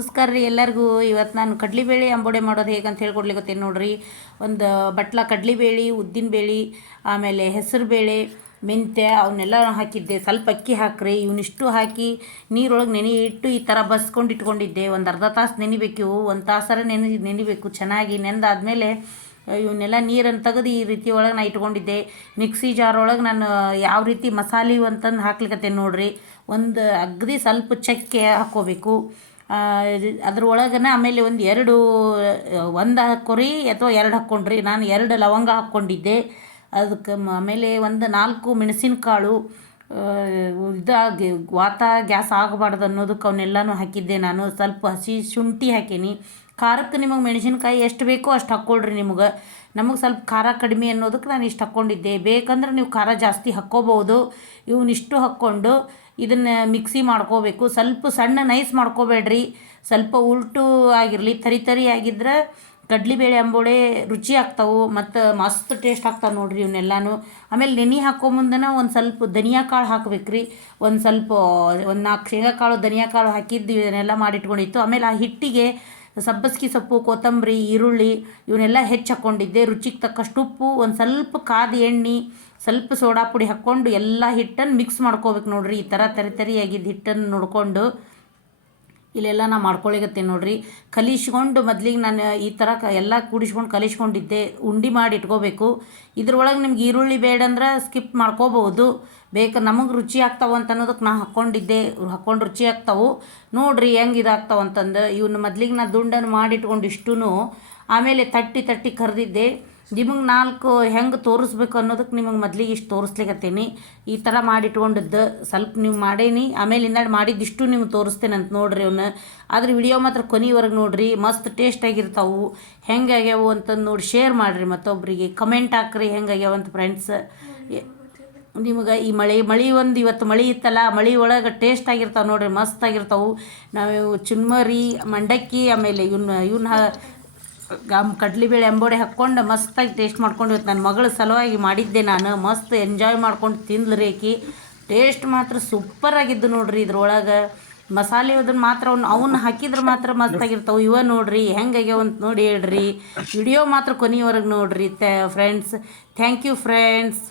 ನಮಸ್ಕಾರ ರೀ ಎಲ್ಲರಿಗೂ. ಇವತ್ತು ನಾನು ಕಡ್ಲಿಬೇಳೆ ಅಂಬೋಡೆ ಮಾಡೋದು ಹೇಗಂತ ಹೇಳ್ಕೊಡ್ಲಿಕ್ಕತ್ತೇನೆ ನೋಡ್ರಿ. ಒಂದು ಬಟ್ಲ ಕಡ್ಲಿಬೇಳೆ, ಉದ್ದಿನಬೇಳೆ, ಆಮೇಲೆ ಹೆಸರುಬೇಳೆ, ಮೆಂತ್ಯ ಅವನ್ನೆಲ್ಲ ಹಾಕಿದ್ದೆ. ಸ್ವಲ್ಪ ಅಕ್ಕಿ ಹಾಕ್ರಿ. ಇವನಿಷ್ಟು ಹಾಕಿ ನೀರೊಳಗೆ ನೆನೆ ಇಟ್ಟು ಈ ಥರ ಬಸ್ಕೊಂಡು ಇಟ್ಕೊಂಡಿದ್ದೆ. ಒಂದು ಅರ್ಧ ತಾಸು ನೆನಿಬೇಕು ಇವು. ಒಂದು ತಾಸರ ನೆನಿಬೇಕು ಚೆನ್ನಾಗಿ. ನೆಂದಾದ್ಮೇಲೆ ಇವನ್ನೆಲ್ಲ ನೀರನ್ನು ತೆಗೆದು ಈ ರೀತಿ ಒಳಗೆ ನಾನು ಇಟ್ಕೊಂಡಿದ್ದೆ. ಮಿಕ್ಸಿ ಜಾರ್ ಒಳಗೆ ನಾನು ಯಾವ ರೀತಿ ಮಸಾಲೆ ಅಂತಂದು ಹಾಕ್ಲಿಕ್ಕತ್ತೇನೆ ನೋಡ್ರಿ. ಒಂದು ಅಗದಿ ಸ್ವಲ್ಪ ಚಕ್ಕೆ ಹಾಕ್ಕೋಬೇಕು ಅದ್ರೊಳಗನ. ಆಮೇಲೆ ಒಂದು ಹಾಕ್ಕೊರಿ ಅಥವಾ 2 ಹಾಕ್ಕೊಂಡ್ರಿ. ನಾನು 2 ಲವಂಗ ಹಾಕ್ಕೊಂಡಿದ್ದೆ. ಅದಕ್ಕೆ ಆಮೇಲೆ ಒಂದು 4 ಮೆಣಸಿನಕಾಳು. ಇದಾಗಿ ವಾತ ಗ್ಯಾಸ್ ಆಗಬಾರ್ದು ಅನ್ನೋದಕ್ಕೆ ಅವನ್ನೆಲ್ಲನೂ ಹಾಕಿದ್ದೆ ನಾನು. ಸ್ವಲ್ಪ ಹಸಿ ಶುಂಠಿ ಹಾಕೀನಿ. ಖಾರಕ್ಕೆ ನಿಮಗೆ ಮೆಣಸಿನ್ಕಾಯಿ ಎಷ್ಟು ಬೇಕೋ ಅಷ್ಟು ಹಾಕ್ಕೊಳ್ರಿ. ನಮಗೆ ಸ್ವಲ್ಪ ಖಾರ ಕಡಿಮೆ ಅನ್ನೋದಕ್ಕೆ ನಾನು ಇಷ್ಟು ಹಾಕ್ಕೊಂಡಿದ್ದೆ. ಬೇಕಂದ್ರೆ ನೀವು ಖಾರ ಜಾಸ್ತಿ ಹಾಕ್ಕೋಬೋದು. ಇವನಿಷ್ಟು ಹಾಕ್ಕೊಂಡು ಇದನ್ನು ಮಿಕ್ಸಿ ಮಾಡ್ಕೋಬೇಕು. ಸ್ವಲ್ಪ ಸಣ್ಣ ನೈಸ್ ಮಾಡ್ಕೋಬೇಡ್ರಿ. ಸ್ವಲ್ಪ ಉಲ್ಟು ಆಗಿರಲಿ. ತರಿ ಆಗಿದ್ರೆ ಕಡ್ಲಿಬೇಳೆ ಅಂಬೋಡೆ ರುಚಿ ಆಗ್ತಾವೆ ಮತ್ತು ಮಸ್ತ್ ಟೇಸ್ಟ್ ಆಗ್ತಾವೆ ನೋಡಿರಿ ಇವನ್ನೆಲ್ಲನೂ. ಆಮೇಲೆ ನೆನೆ ಹಾಕೋ ಮುಂದೆನ ಒಂದು ಸ್ವಲ್ಪ ಧನಿಯಾ ಕಾಳು ಹಾಕ್ಬೇಕು ರೀ. ಒಂದು 4 ಶೇಂಗಾ ಕಾಳು ಧನಿಯಾ ಕಾಳು ಹಾಕಿದ್ದು ಇವನ್ನೆಲ್ಲ ಮಾಡಿಟ್ಕೊಂಡಿತ್ತು. ಆಮೇಲೆ ಆ ಹಿಟ್ಟಿಗೆ ಸಬ್ಬಸ್ಗೆ ಸೊಪ್ಪು, ಕೊತ್ತಂಬರಿ, ಈರುಳ್ಳಿ ಇವನ್ನೆಲ್ಲ ಹೆಚ್ಚು ಹಾಕ್ಕೊಂಡಿದ್ದೆ. ರುಚಿಗೆ ತಕ್ಕಷ್ಟು ಉಪ್ಪು, ಒಂದು ಸ್ವಲ್ಪ ಕಾದ ಎಣ್ಣೆ, ಸ್ವಲ್ಪ ಸೋಡಾ ಪುಡಿ ಹಾಕ್ಕೊಂಡು ಎಲ್ಲ ಹಿಟ್ಟನ್ನು ಮಿಕ್ಸ್ ಮಾಡ್ಕೋಬೇಕು ನೋಡ್ರಿ. ಈ ಥರ ತರಿಯಾಗಿದ್ದು ಹಿಟ್ಟನ್ನು ನೋಡಿಕೊಂಡು ಇಲ್ಲೆಲ್ಲ ನಾನು ಮಾಡ್ಕೊಳಿಗತ್ತೆ ನೋಡ್ರಿ. ಕಲಿಸ್ಕೊಂಡು ಮೊದ್ಲಿಗೆ ನಾನು ಈ ಥರ ಎಲ್ಲ ಕೂಡಿಸ್ಕೊಂಡು ಕಲಿಸ್ಕೊಂಡಿದ್ದೆ. ಉಂಡೆ ಮಾಡಿ ಇಟ್ಕೋಬೇಕು. ಇದ್ರೊಳಗೆ ನಿಮ್ಗೆ ಈರುಳ್ಳಿ ಬೇಡಂದ್ರೆ ಸ್ಕಿಪ್ ಮಾಡ್ಕೋಬೋದು. ನಮಗೆ ರುಚಿ ಆಗ್ತಾವೆ ಅಂತ ಅನ್ನೋದಕ್ಕೆ ನಾನು ಹಾಕ್ಕೊಂಡು ರುಚಿ ಆಗ್ತಾವೆ ನೋಡಿರಿ ಹೆಂಗೆ ಇದಾಗ್ತಾವೆ ಅಂತಂದು. ಇವನ್ನ ಮೊದ್ಲಿಗೆ ನಾನು ದುಂಡನ್ನು ಮಾಡಿಟ್ಕೊಂಡು ಇಷ್ಟೂ ಆಮೇಲೆ ತಟ್ಟಿ ಕರೆದಿದ್ದೆ. ನಿಮಗೆ 4 ಹೆಂಗೆ ತೋರಿಸ್ಬೇಕು ಅನ್ನೋದಕ್ಕೆ ನಿಮಗೆ ಮೊದ್ಲಿಗೆ ಇಷ್ಟು ತೋರಿಸ್ಲಿಕ್ಕತ್ತೀನಿ. ಈ ಥರ ಮಾಡಿಟ್ಕೊಂಡಿದ್ದು ಸ್ವಲ್ಪ ನೀವು ಮಾಡೇನಿ. ಆಮೇಲಿಂದ ಮಾಡಿದ್ದಿಷ್ಟು ನಿಮ್ಗೆ ತೋರಿಸ್ತೇನೆ ಅಂತ ನೋಡ್ರಿ ಅವನ್ನ. ಆದ್ರೆ ವಿಡಿಯೋ ಮಾತ್ರ ಕೊನೆವರೆಗೆ ನೋಡ್ರಿ. ಮಸ್ತ್ ಟೇಸ್ಟಾಗಿರ್ತಾವೆ. ಹೆಂಗೆ ಆಗ್ಯಾವು ಅಂತಂದು ನೋಡಿ ಶೇರ್ ಮಾಡಿರಿ. ಮತ್ತೊಬ್ಬರಿಗೆ ಕಮೆಂಟ್ ಹಾಕ್ರಿ ಹೆಂಗಾಗ್ಯಾವ ಅಂತ ಫ್ರೆಂಡ್ಸ್. ನಿಮಗೆ ಈ ಮಳೆ ಇವತ್ತು ಮಳೆ ಇತ್ತಲ್ಲ, ಮಳೆ ಒಳಗೆ ಟೇಸ್ಟ್ ಆಗಿರ್ತಾವೆ ನೋಡ್ರಿ. ಮಸ್ತ್ ಆಗಿರ್ತಾವೆ. ನಾವು ಚುನ್ಮರಿ, ಮಂಡಕ್ಕಿ, ಆಮೇಲೆ ಇವನ್ನ ಕಡ್ಲಿಬೇಳೆ ಅಂಬೋಡೆ ಹಾಕ್ಕೊಂಡು ಮಸ್ತಾಗಿ ಟೇಸ್ಟ್ ಮಾಡ್ಕೊಂಡು ಇವತ್ತು ನನ್ನ ಮಗಳ ಸಲುವಾಗಿ ಮಾಡಿದ್ದೆ ನಾನು. ಮಸ್ತ್ ಎಂಜಾಯ್ ಮಾಡ್ಕೊಂಡು ತಿಂದ್ಲು ರೇಕಿ. ಟೇಸ್ಟ್ ಮಾತ್ರ ಸೂಪರಾಗಿದ್ದು ನೋಡ್ರಿ. ಇದ್ರೊಳಗೆ ಮಸಾಲೆ ಅದನ್ನು ಮಾತ್ರ ಅವನ್ನ ಹಾಕಿದ್ರೆ ಮಾತ್ರ ಮಸ್ತಾಗಿರ್ತಾವೆ. ಇವ ನೋಡ್ರಿ ಹೆಂಗಾಗ್ಯಾವ ಅಂತ ನೋಡಿ ಹೇಳ್ರಿ. ವಿಡಿಯೋ ಮಾತ್ರ ಕೊನೆಯವರೆಗೆ ನೋಡ್ರಿ ಫ್ರೆಂಡ್ಸ್. Thank you friends.